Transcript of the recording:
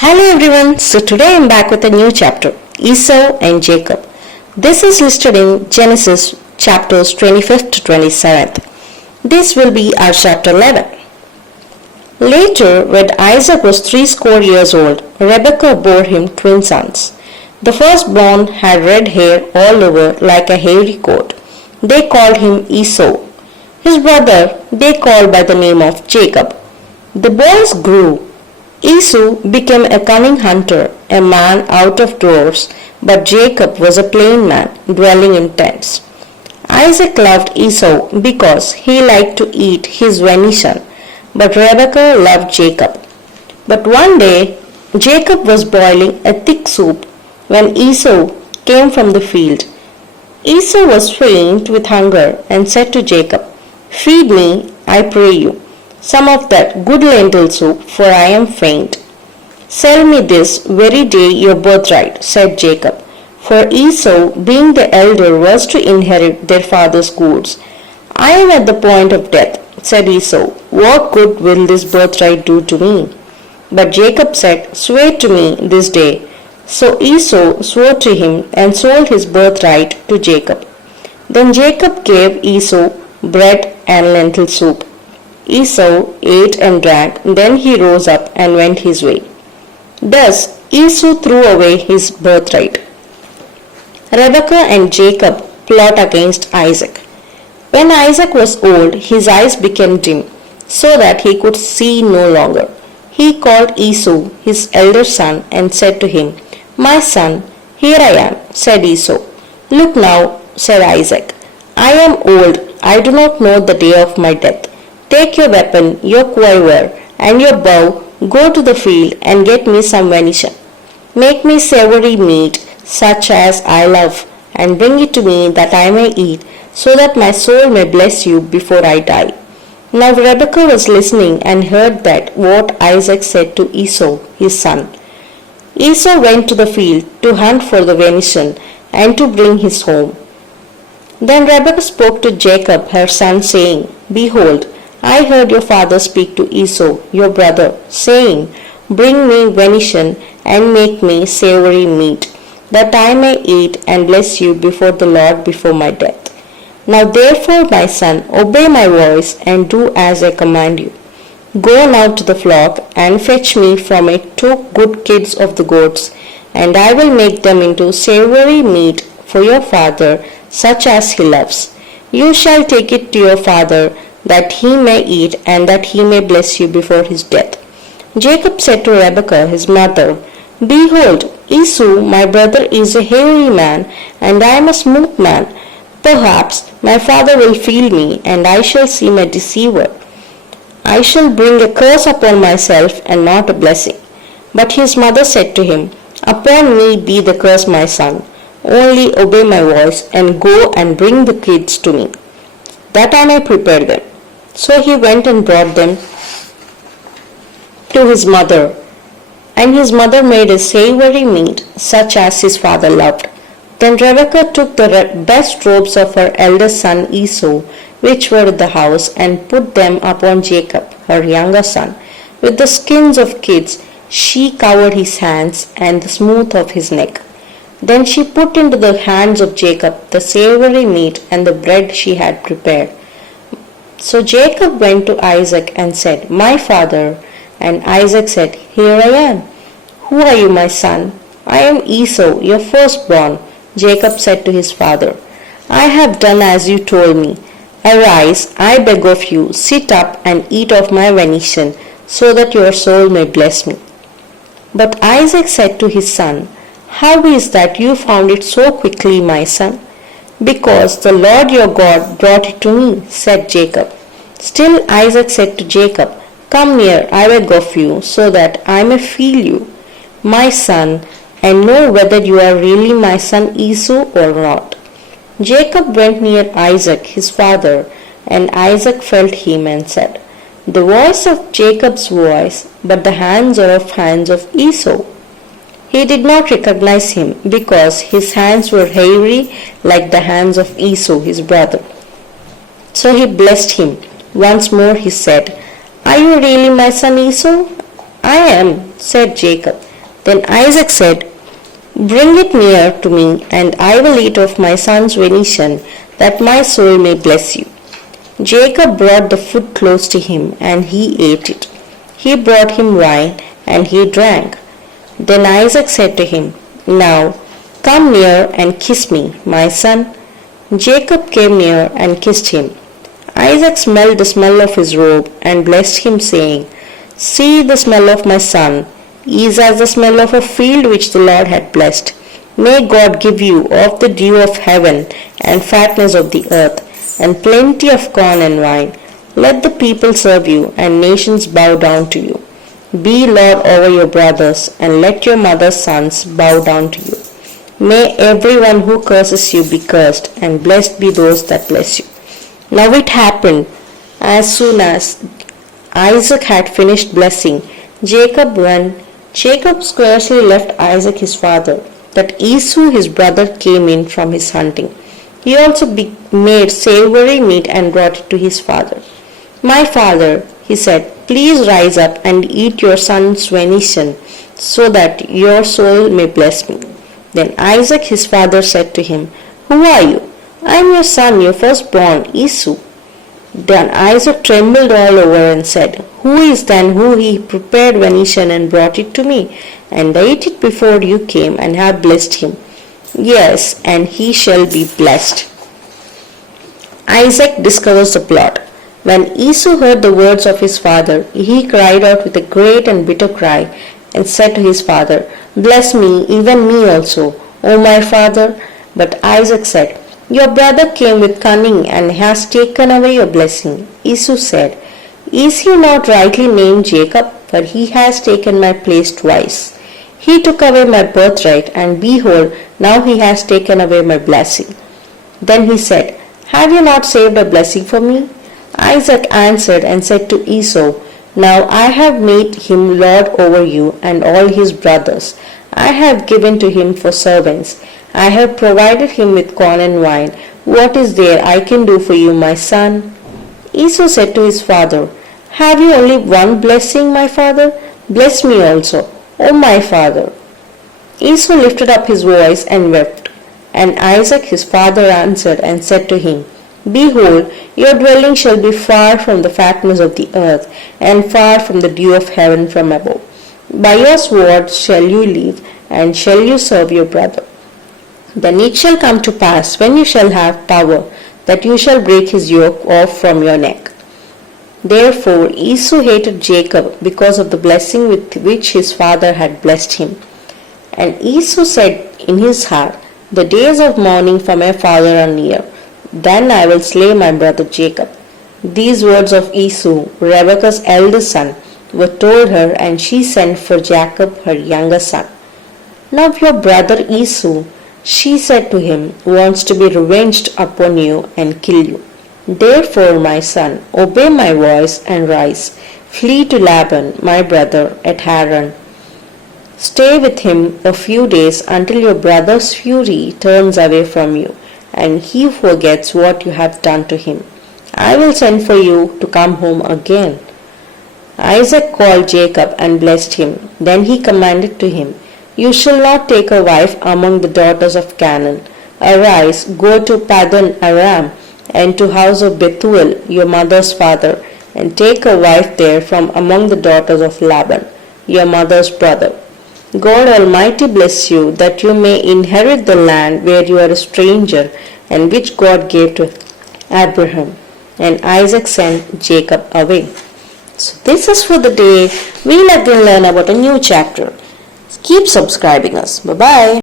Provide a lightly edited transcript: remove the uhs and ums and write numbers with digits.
Hello everyone, so today I am back with a new chapter, Esau and Jacob. This is listed in Genesis chapters 25th to 27th. This will be our chapter 11. Later, when Isaac was 60 years old, Rebekah bore him twin sons. The firstborn had red hair all over like a hairy coat. They called him Esau. His brother they called by the name of Jacob. The boys grew. Esau became a cunning hunter, a man out of doors, but Jacob was a plain man, dwelling in tents. Isaac loved Esau because he liked to eat his venison, but Rebekah loved Jacob. But one day, Jacob was boiling a thick soup when Esau came from the field. Esau was faint with hunger and said to Jacob, "Feed me, I pray you, some of that good lentil soup, for I am faint." "Sell me this very day your birthright," said Jacob, for Esau, being the elder, was to inherit their father's goods. "I am at the point of death," said Esau. "What good will this birthright do to me?" But Jacob said, "Swear to me this day." So Esau swore to him and sold his birthright to Jacob. Then Jacob gave Esau bread and lentil soup. Esau ate and drank, then he rose up and went his way. Thus Esau threw away his birthright. Rebekah and Jacob plot against Isaac. When Isaac was old, his eyes became dim, so that he could see no longer. He called Esau, his elder son, and said to him, "My son, here I am," said Esau. "Look now," said Isaac, "I am old, I do not know the day of my death. Take your weapon, your quiver, and your bow, go to the field and get me some venison. Make me savory meat, such as I love, and bring it to me that I may eat, so that my soul may bless you before I die." Now Rebekah was listening and heard that what Isaac said to Esau, his son. Esau went to the field to hunt for the venison and to bring his home. Then Rebekah spoke to Jacob her son, saying, "Behold, I heard your father speak to Esau, your brother, saying, Bring me venison and make me savory meat, that I may eat and bless you before the Lord before my death. Now therefore, my son, obey my voice and do as I command you. Go now to the flock and fetch me from it 2 good kids of the goats, and I will make them into savory meat for your father, such as he loves. You shall take it to your father, that he may eat and that he may bless you before his death." Jacob said to Rebekah his mother, "Behold, Esau my brother is a hairy man, and I am a smooth man. Perhaps my father will feel me, and I shall seem a deceiver. I shall bring a curse upon myself and not a blessing." But his mother said to him, "Upon me be the curse, my son. Only obey my voice and go and bring the kids to me, that I may prepare them." So he went and brought them to his mother, and his mother made a savory meat, such as his father loved. Then Rebekah took the best robes of her eldest son Esau, which were in the house, and put them upon Jacob, her younger son. With the skins of kids she covered his hands and the smooth of his neck. Then she put into the hands of Jacob the savory meat and the bread she had prepared. So Jacob went to Isaac and said, "My father." And Isaac said, "Here I am." "Who are you, my son?" "I am Esau, your firstborn." Jacob said to his father, "I have done as you told me. Arise, I beg of you, sit up and eat of my venison, so that your soul may bless me." But Isaac said to his son, "How is that you found it so quickly, my son?" "Because the Lord your God brought it to me," said Jacob. Still Isaac said to Jacob, "Come near, I beg of you, so that I may feel you, my son, and know whether you are really my son Esau or not." Jacob went near Isaac his father, and Isaac felt him and said, "The voice of Jacob's voice, but the hands are of hands of Esau." He did not recognize him, because his hands were hairy like the hands of Esau his brother. So he blessed him. Once more he said, "Are you really my son Esau?" "I am," said Jacob. Then Isaac said, "Bring it near to me, and I will eat of my son's venison, that my soul may bless you." Jacob brought the food close to him, and he ate it. He brought him wine, and he drank. Then Isaac said to him, "Now come near and kiss me, my son." Jacob came near and kissed him. Isaac smelled the smell of his robe and blessed him, saying, "See, the smell of my son is as the smell of a field which the Lord had blessed. May God give you of the dew of heaven and fatness of the earth, and plenty of corn and wine. Let the people serve you, and nations bow down to you. Be Lord over your brothers, and let your mother's sons bow down to you. May everyone who curses you be cursed, and blessed be those that bless you." Now it happened, as soon as Isaac had finished blessing Jacob scarcely left Isaac his father, that Esau his brother came in from his hunting. He also made savory meat and brought it to his father. "My father," he said, "please rise up and eat your son's venison, so that your soul may bless me." Then Isaac his father said to him, "Who are you?" "I am your son, your firstborn, Esau." Then Isaac trembled all over and said, "Who is then who he prepared venison and brought it to me? And I ate it before you came, and have blessed him. Yes, and he shall be blessed." Isaac discovers the plot. When Esau heard the words of his father, he cried out with a great and bitter cry, and said to his father, "Bless me, even me also, O my father." But Isaac said, "Your brother came with cunning and has taken away your blessing." Esau said, "Is he not rightly named Jacob? For he has taken my place twice. He took away my birthright, and behold, now he has taken away my blessing." Then he said, "Have you not saved a blessing for me?" Isaac answered and said to Esau, "Now I have made him lord over you and all his brothers. I have given to him for servants. I have provided him with corn and wine. What is there I can do for you, my son?" Esau said to his father, "Have you only one blessing, my father? Bless me also, O my father." Esau lifted up his voice and wept. And Isaac his father answered and said to him, "Behold, your dwelling shall be far from the fatness of the earth, and far from the dew of heaven from above. By your sword shall you live, and shall you serve your brother. Then it shall come to pass, when you shall have power, that you shall break his yoke off from your neck." Therefore Esau hated Jacob because of the blessing with which his father had blessed him. And Esau said in his heart, "The days of mourning for my father are near. Then I will slay my brother Jacob." These words of Esau, Rebekah's eldest son, were told her, and she sent for Jacob her younger son. "Now your brother Esau," she said to him, "wants to be revenged upon you and kill you. Therefore, my son, obey my voice and rise. Flee to Laban, my brother, at Haran. Stay with him a few days until your brother's fury turns away from you, and he forgets what you have done to him. I will send for you to come home again." Isaac called Jacob and blessed him. Then he commanded to him, "You shall not take a wife among the daughters of Canaan. Arise, go to Paddan Aram, and to house of Bethuel, your mother's father, and take a wife there from among the daughters of Laban, your mother's brother. God Almighty bless you, that you may inherit the land where you are a stranger, and which God gave to Abraham." And Isaac sent Jacob away. So this is for the day. We'll again learn about a new chapter. Keep subscribing us. Bye-bye.